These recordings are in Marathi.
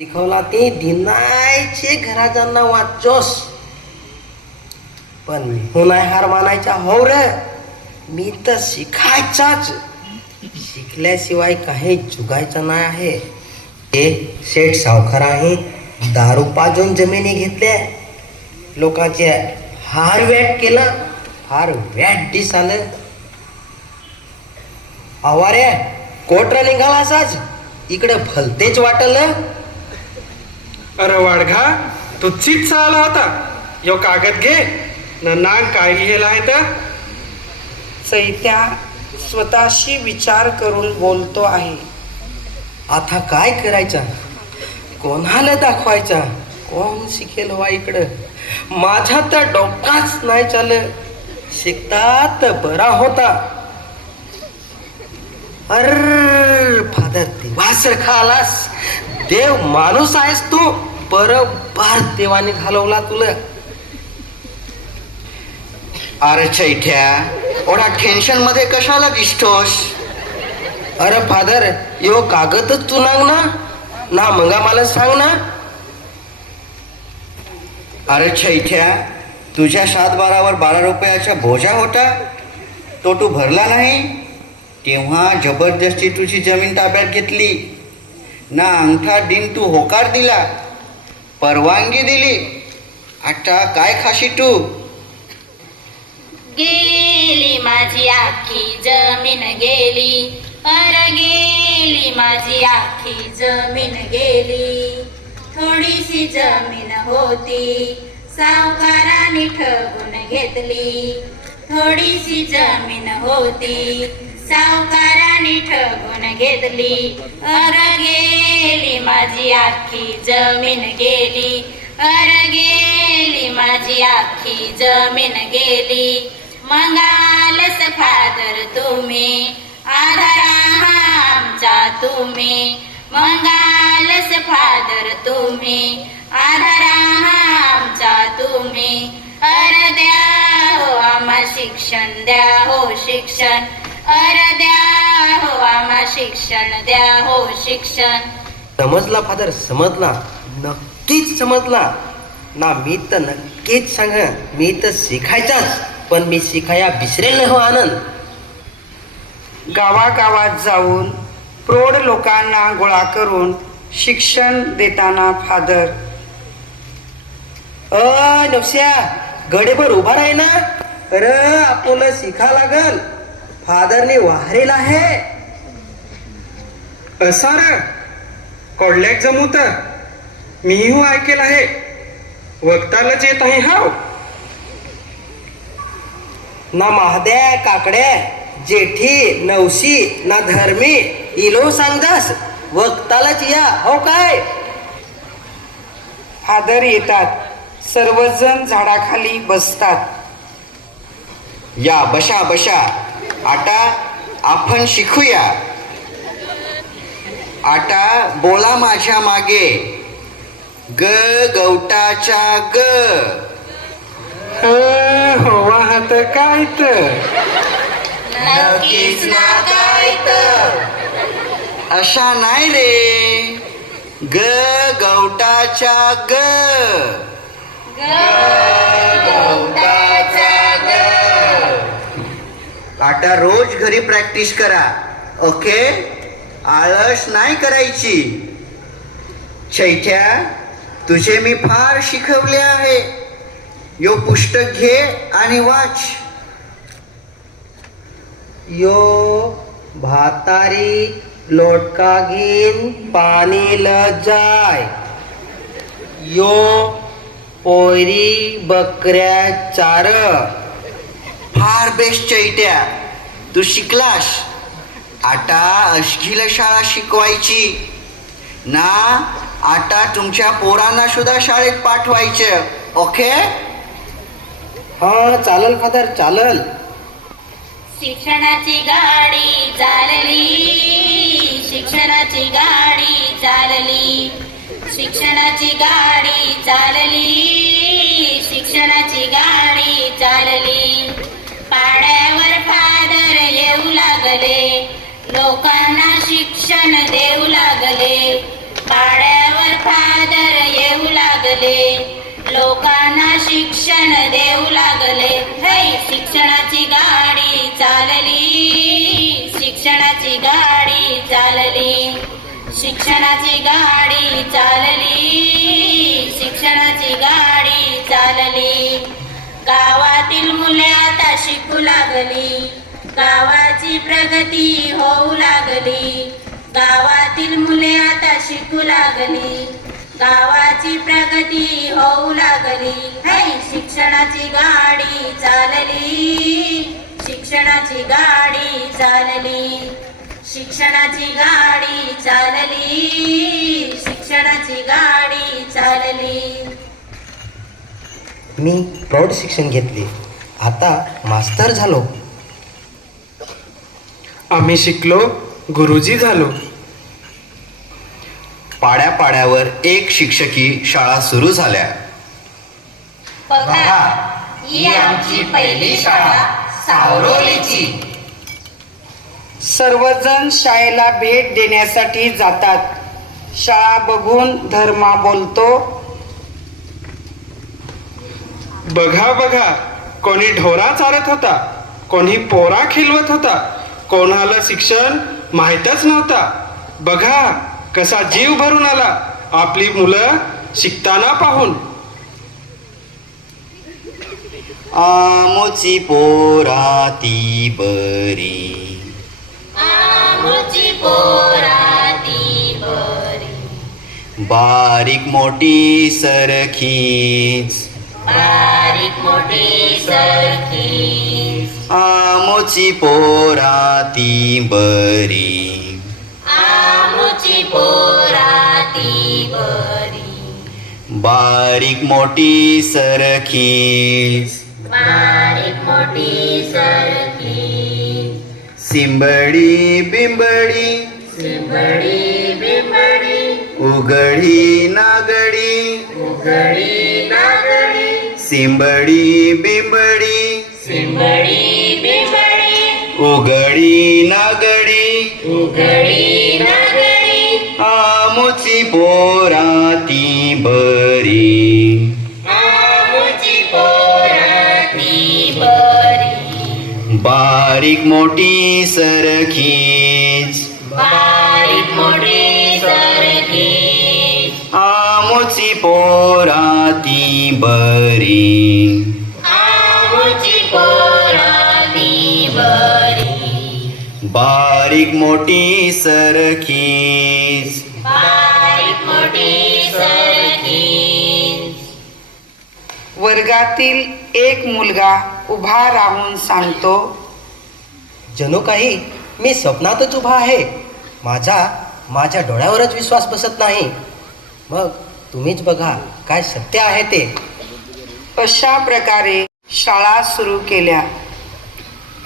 शिकवला ते दिनायचे घराजांना वाचोस, पण हो नाही हार मानायचा हो रे. मी तर शिकायचाच, शिकल्याशिवाय काही जुगायचं नाही आहे. हे शेठ सावकार आहे, दारू पाजून जमिनी घेतल्या, लोकांचे हार वॅट केला, हार वॅट दिस आलं. अवारे कोटरा निघाला असाच, इकडे भलतेच वाटलं. अरे वाडघा, तू चीच चालला होता. यो कागद घे न नाग काय लिहिलं आहे तर. चैत्या स्वतःशी विचार करून बोलतो आहे. आता काय करायचा, कोणाला दाखवायचा, कोण शिकेल वा इकडं. माझा तर डोकाच नाही चालत, शिकता तर बरा होता. अर फादर देवासारखा आलास, देव माणूस आहेस तू, बरोबर देवाने घालवला तुला. अरे चैठ्या, एवढा टेन्शन मध्ये कशाला दिसतोस? अरे फादर, यो कागदच तू नांग ना मंगा मला सांग ना. अरे चैठ्या, तुझ्या 7/12वर 12 रुपयाचा बोजा होता, तो तू भरला नाही. तेव्हा जबरदस्ती तुझी जमीन ताब्यात घेतली ना. अंगठा दिन तू होकार दिला, परवानगी दिली. आता काय खाशी तू? गेली माझी आखी जमीन गेली, अरे गेली माझी आखी जमीन गेली. थोडीशी जमीन होती, सावकाराने ठगून घेतली. थोडीशी जमीन होती, सावकाराने ठगून घेतली. अरे गेली माझी आखी जमीन गेली, अरे गेली माझी आखी जमीन गेली. मंगालस फादर तुम्ही, आधारा आमचा तुम्ही. मंगालस फादर तुम्ही, आधारा आमचा तुम्ही. अरे द्या हो आम्हा शिक्षण, द्या हो शिक्षण. अरे द्या हो आम्हा शिक्षण, द्या हो शिक्षण. समजला फादर, समजला, नक्कीच समजला ना. मी तर नक्कीच सांग, मी तर शिकायचाच, पण मी शिकाया विसरेल नाही हो आनंद. गावागावात जाऊन प्रौढ लोकांना गोळा करून शिक्षण देताना फादर. नवश्या, गडेभर उभा राही ना. अरे आपल्याला शिका लागल, फादरने वाहरेल आहे. असा रे कोडल्याक जमूत, मीही ऐकेल आहे. वक्तालाच येत आहे हाव. ना महाद्या काकड्या जेठी नवशी ना धर्मी इलो सांगतास, वक्तालाच या हो काय. फादर येतात, सर्वजण झाडाखाली बसतात. या बशा बशा, आता आपण शिकूया. आता बोला माझ्या मागे. ग गवटाच्या ग. हो हात काय तर. नक्कीच ना काय तर. अशा नाही रे, ग गवटाच्या ग. आता रोज घरी प्रॅक्टिस करा, ओके. आळस नाही करायची. चैत्या, तुझे मी फार शिकवले आहे. यो पुस्तक घे आणि वाच. यो भातारी लोटका घेऊन पाणी ल जाय. यो पोयरी बकऱ्या चार. फार बेस्ट चैत्या, तू शिकलास. आता अश्लील शाळा शिकवायची ना. आता तुमच्या पोरांना सुद्धा शाळेत पाठवायचं, ओके. हा चालल फादर, चालल. शिक्षणाची गाडी चालली, शिक्षणाची गाडी चालली. शिक्षणाची गाडी चालली, शिक्षणाची गाडी चालली. पाड्यावर फादर येऊ लागले, लोकांना शिक्षण देऊ लागले. पाड्यावर लागले लोकांना शिक्षण देऊ लागले है शिक्षणाची गाडी चालली शिक्षणाची गाडी चालली शिक्षणाची गाडी चालली शिक्षणाची गाडी चालली गावातील मुले आता शिकू लागली गावाची प्रगती होऊ लागली गावातील मुले आता शिकू लागली गावाची प्रगती होऊ लागली है शिक्षणाची गाडी चालली शिक्षणाची गाडी चालली शिक्षणाची गाडी चालली शिक्षणाची गाडी चालली मी प्रौढ शिक्षण घेतले, आता मास्तर झालो. आम्ही शिकलो, गुरुजी झालो. पाड्यापाड्यावर एक शिक्षकी शाळा सुरू झाल्या. बघा ही आमची पहिली शाळा सावरोलीची. सर्वजण शाळेला भेट देण्यासाठी जातात. शाळा बघून धर्मा बोलतो, बघा बघा, कोणी ढोरा चारत होता, कोणी पोरा खिलवत होता, कोणाला शिक्षण माहीतच नव्हता. बघा कसा जीव भरून आला आपली मुलं शिकताना पाहून. आमची पोरा ती बरी, आमची पोरा ती बरी बारीक मोठी सरखीच, बारीक मोठी सरखी आमची पोरा ती बरी, आमची पोरा ती बरी बारीक मोठी सरखीच, बारीक मोठी सरखी सिंबडी बिंबडी सिंबडी बिंबडी उघडी नागडी, उघडी नागडी सिंबडी बिंबडी सिंबडी बिंबडी उघडी नागडी, उघडी नागडी आमची पोरा ती बरी, आमची पोरा ती बरी बारीक मोठी सरखीच, बारीक मोठी सरखी आमची पोरा ती बरी, आमची पोरा ती बरी बारीक मोठी सरखीच. बारीक मोठी सरखी वर्गातील एक मुलगा उभा राहून सांगतो, जणू काही मी स्वप्नातच उभा आहे. माझ्या डोळ्यावरच विश्वास बसत नाही. मग तुम्हीच बघा काय सत्य आहे ते. अशा प्रकारे शाळा सुरू केल्या.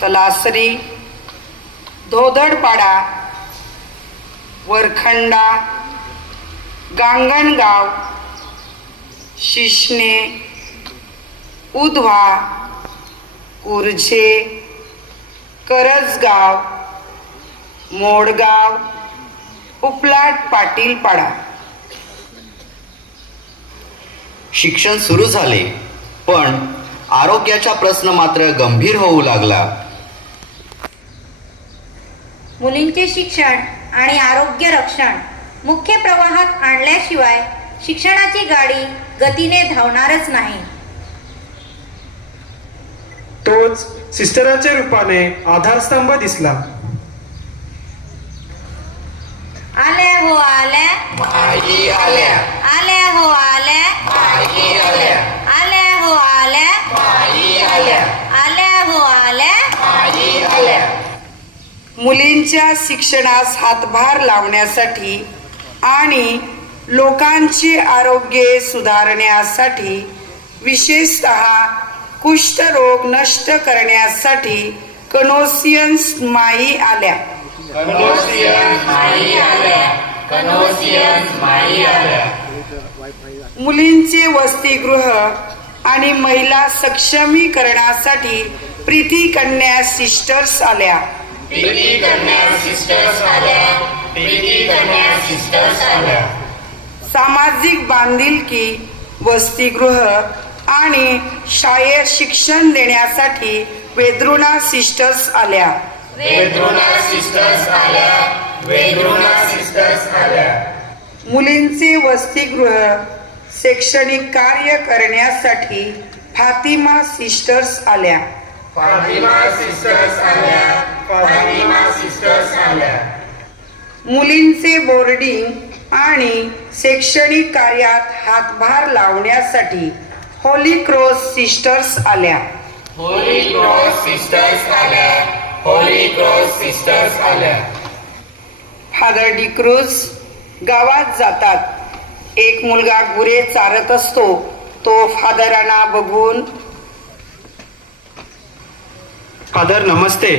तलासरी, धोदडपाडा, वरखंडा, गांगणगाव, शिशने, उधवा, कुर्झे, करजगाव, मोडगाव, उपलाट पाटीलपाडा. शिक्षण सुरू झाले, पण आरोग्याचा प्रश्न मात्र गंभीर होऊ लागला. मुलींचे शिक्षण आणि आरोग्य रक्षण मुख्य प्रवाहात आणल्याशिवाय शिक्षणाची गाडी गतीने धावणारच नाही. तोच सिस्टराच्या रूपाने आधारस्तंभ दिसला. आल्या हो आल्या, आई आल्या, आल्या हो आल्या, आई आल्या, आल्या हो आल्या, आई आल्या, आल्या हो आल्या. आई आल्या. मुलींच्या शिक्षणास हातभार लावण्यासाठी आणि लोकांचे आरोग्य सुधारण्यासाठी, विशेषतः कुष्ठरोग नष्ट करण्यासाठी कनोसियन्स माई आल्या. मुलींचे वसतिगृह आणि महिला सक्षमीकरणासाठी प्रीती कन्या सिस्टर्स आल्या. सामाजिक बांधिलकी वसतिगृह आणि शाळेत शिक्षण देण्यासाठी वेद्रुणा सिस्टर्स आल्या. मुलींचे वसतिगृह शैक्षणिक कार्य करण्यासाठी फातिमा सिस्टर्स आल्या. मुलींचे बोर्डिंग आणि शैक्षणिक कार्यात हातभार लावण्यासाठी होली क्रॉस सिस्टर्स आल्या. फादर डिक्रूज गावात जातात. एक मुलगा गुरे चारत असतो. तो फादरांना बघून, फादर नमस्ते.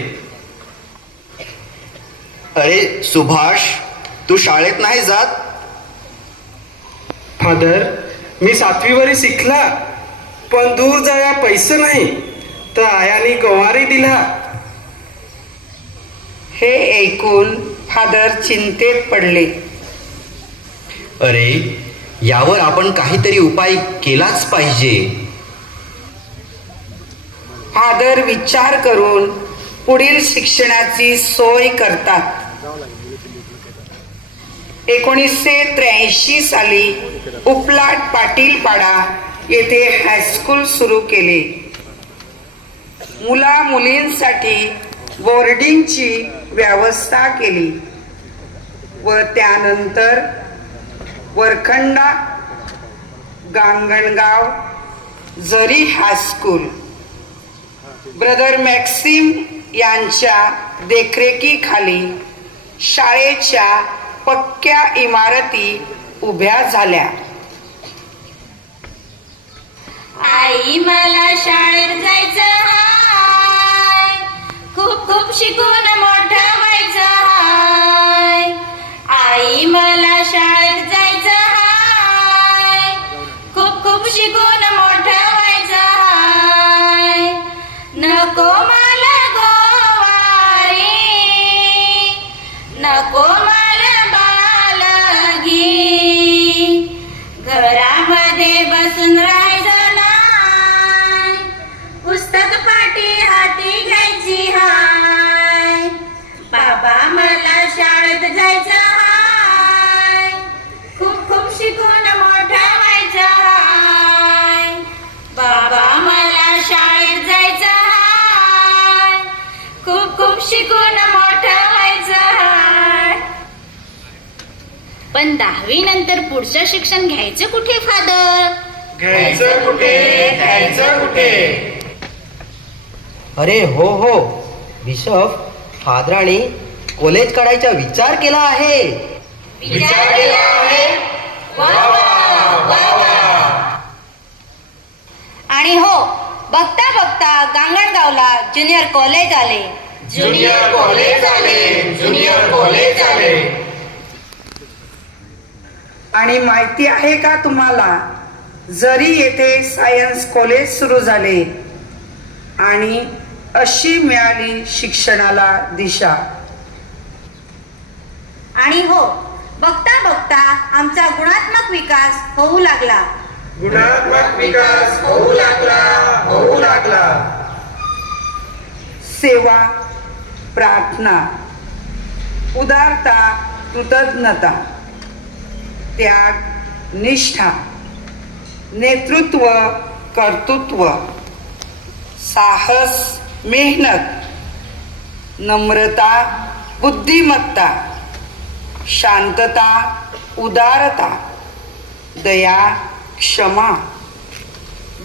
अरे सुभाष, तू शाळेत नाही जात? फादर मी 7वी वरी शिकला, पण दूर जाया पैसे नाही, तर आयाने गवारी दिला. हे ऐकून फादर चिंतेत पडले. अरे यावर आपण काहीतरी उपाय केलाच पाहिजे. फादर विचार करून पुढील शिक्षणाची सोय करतात. 1983 साली उपलाट पाटीलपाडा येथे हायस्कूल सुरू केले. मुला मुलींसाठी बोर्डिंगची व्यवस्था केली व त्यानंतर वरखंडा, गांगणगाव, जरी हायस्कूल ब्रदर मॅक्सिम यांच्या देखरेखीखाली शाळेच्या पक्क्या इमारती उभ्या झाल्या. आई मला शाळेत जायचं हाय, खूप खूप शिकून मोठं व्हायचं हाय. आई मला शाळेत जायचं हाय, खूप खूप शिकून मोठं व्हायचं हाय. नको मला गोवारी, नको मला बालगी, घरामध्ये बसून राहायचं नाय, पुस्तक पाटी हाती घ्यायची हाय. बाबा मला शाळेत जायचं हाय, खूप खूप शिकून मोठं व्हायचं हाय. बाबा मला शाळेत जायचं हाय, खूप खूप शिकून मोठं व्हायचं हाय. पण 10वी नंतर पुढचं शिक्षण घ्यायचं कुठे फादर? अरे हो हो बिशप, फादरांनी कॉलेज काढायचा विचार केला आहे. विचार केला आहे? वा वा, वा वा. आणि हो, बघता बघता गांगणगावला ज्युनियर कॉलेज आले. ज्युनियर कॉलेज आले. आणि माहिती आहे का तुम्हाला, जरी येथे सायन्स कॉलेज सुरू झाले आणि अशी मिळाली शिक्षणाला दिशा. आणि हो, बघता बघता आमचा गुणात्मक विकास होऊ लागला. सेवा, प्रार्थना, उदारता, कृतज्ञता, त्याग, निष्ठा, नेतृत्व, कर्तृत्व, साहस, मेहनत, नम्रता, बुद्धिमत्ता, शांतता, उदारता, दया, क्षमा,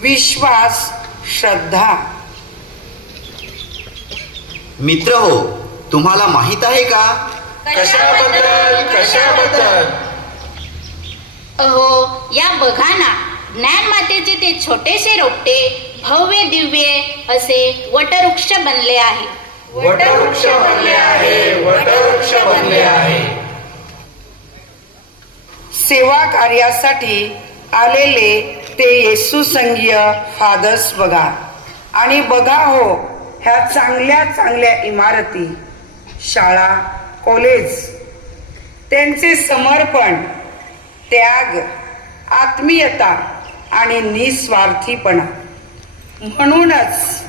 विश्वास, श्रद्धा. मित्र हो, तुम्हाला माहित आहे का? कशाबद्दल? अहो, या बघा ना, ज्ञानमातेचे ते छोटेसे रोपटे भव्य दिव्य असे वटवृक्ष बनले आहे. सेवा कार्यासाठी आलेले ते येशू संघीय फादर्स बघा. आणि बघा हो, ह्या चांगल्या चांगल्या इमारती, शाळा, कॉलेज, त्यांचे समर्पण, त्याग, आत्मीयता, आणि निस्वार्थीपणा. म्हणूनच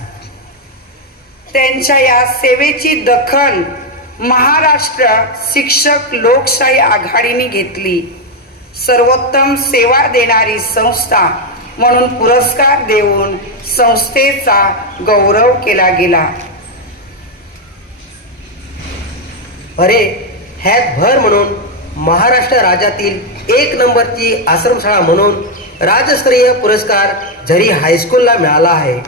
त्यांच्या या सेवेची दखल महाराष्ट्र शिक्षक लोकशाही आघाडीने घेतली. सर्वोत्तम सेवा देणारी संस्था म्हणून पुरस्कार देऊन संस्थेचा गौरव केला गेला. अरे ह्यात भर म्हणून महाराष्ट्र राज्यातील 1 नंबरची आश्रमशाळा म्हणून राज्यस्तरीय पुरस्कार झरी हायस्कूलला मिळाला आहे.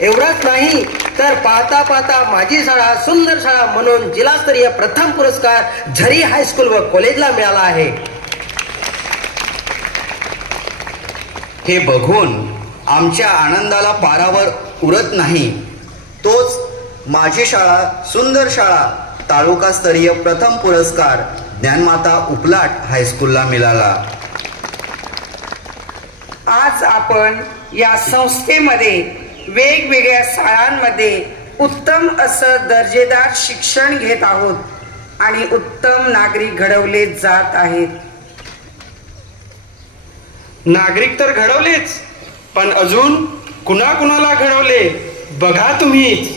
एवढाच नाही तर पाहता पाहता माझी शाळा सुंदर शाळा म्हणून जिल्हास्तरीय प्रथम पुरस्कार झरी हायस्कूल व कॉलेजला मिळाला आहे. हे बघून आमच्या आनंदाला पारावर उरत नाही. तोच माझी शाळा सुंदर शाळा तालुकास्तरीय प्रथम पुरस्कार ज्ञानमाता उपलाट हायस्कूलला मिळाला. आज आपण या संस्थेमध्ये वेगवेगळ्या शाळांमध्ये उत्तम असं दर्जेदार शिक्षण घेत आहोत आणि उत्तम नागरिक घडवले जात आहेत. नागरिक तर घडवलेच, पण अजून कुणाकुणाला घडवले बघा तुम्हीच.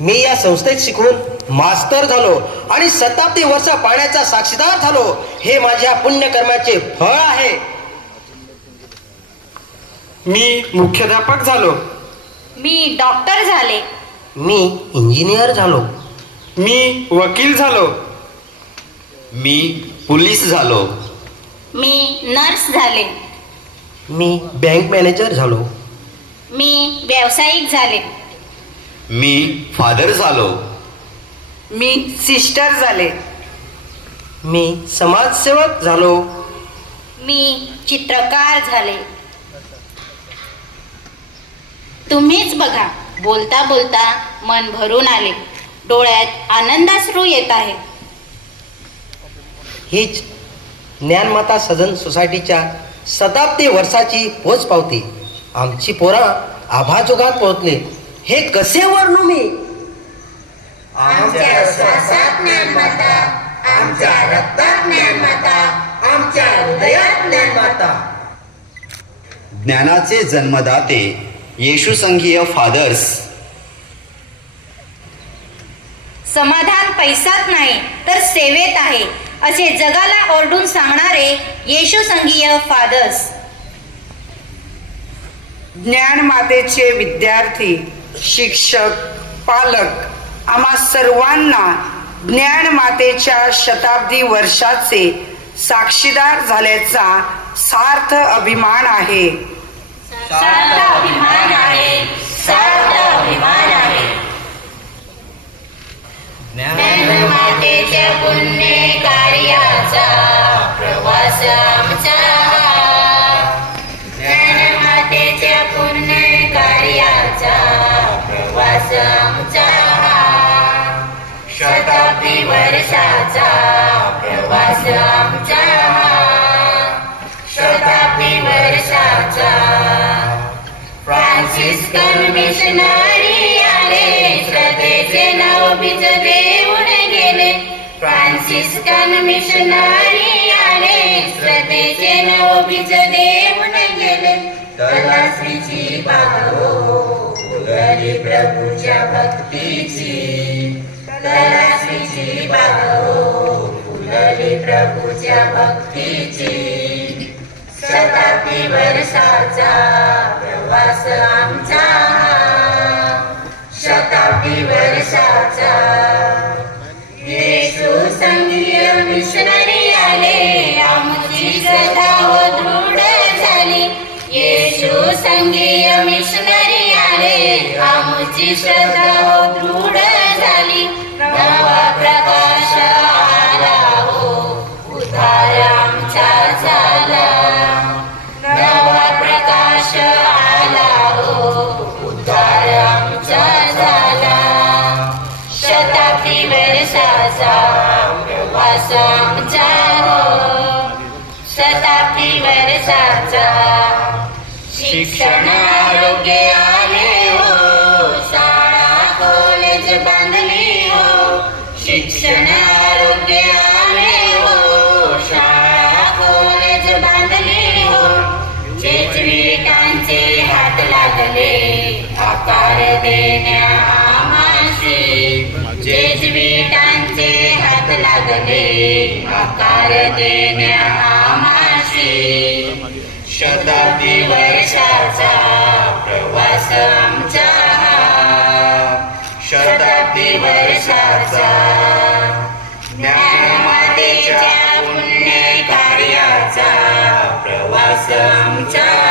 मी या संस्थेत शिकून मास्तर झालो आणि शताब्दी वर्ष पाण्याचा साक्षीदार झालो. हे माझ्या पुण्यकर्माचे फळ आहे. मी मुख्याध्यापक झालो. मी डॉक्टर झाले. मी इंजिनियर झालो. मी वकील झालो. मी पोलीस झालो. मी नर्स झाले. मी बँक मॅनेजर झालो. मी व्यावसायिक झाले. मी फादर झालो. मी सिस्टर झाले. मी समाजसेवक झालो. मी चित्रकार झाले. तुम्हीच बघा, बोलता बोलता मन भरून आले. डोळ्यात आनंदाश्रू येत आहे. हीच ज्ञानमाता सदन सोसायटीच्या शताब्दी वर्षाची पोचपावती. आमची पोरा आभाजोगात पोहोचले. हे कसे वर्णू मी. आमच्या श्वासात ज्ञानमाता, आमच्या रक्तात ज्ञानमाता, आमच्या हृदयात ज्ञानमाता. ज्ञानाचे जन्मदाते येशू संघीय फादर्स. समाधान पैसात नाही तर सेवेत आहे असे जगाला ओरडून सांगणारे येशू संघीय फादर्स. ज्ञानमातेचे विद्यार्थी, शिक्षक, पालक आम्हा सर्वांना ज्ञानमातेच्या शताब्दी वर्षाचे साक्षीदार झाल्याचा सार्थ अभिमान आहे. सार्थ अभिमान आहे. सार्थ अभिमान आहे. ज्ञानमातेच्या पुण्य कार्याचा प्रवास आमचा. ज्ञानमातेच्या पुण्य कार्याचा प्रवास आमचा. शताब्दी वर्षाचा प्रवास आमचा. शताब्दी वर्षाचा. फ्रान्सिस्कन मिशनरी आले, श्रद्धेचे नाव बीज देऊन गेले. फ्रान्सिस्कन मिशनरी आले, श्रद्धेचे नाव बीज देऊन गेले. तलासरीची बाग हो, फुलली प्रभूच्या भक्तीची. तलासरीची बाग हो, फुलली प्रभूच्या भक्तीची. शताब्दी वर्षाचा प्रवास आमचा. शताब्दी वर्षाचा. येशू संघीय मिशनरी आले, आमची श्रद्धा हो दृढ झाली. येशू संघीय मिशनरी आले, आमची श्रद्धा हो दृढ झाली. नवा प्रकाश आला हो, उद्धार आमचा झाला. नवा प्रकाश आला हो, उद्धार आमचा झाला. शताब्दी वर्षाचा प्रवास आमचा हो. शताब्दी वर्षाचा. शिक्षण आरोग्य आले हो, शाळा कॉलेज बांधली हो. शिक्षण आरोग्य आले हो, शाळा कॉलेज बांधली आकार देण्या आम्हाशी शताब्दी वर्षाचा प्रवास आमचा शताब्दी वर्षाचा ज्ञानमातेच्या पुण्य कार्याचा प्रवास आमचा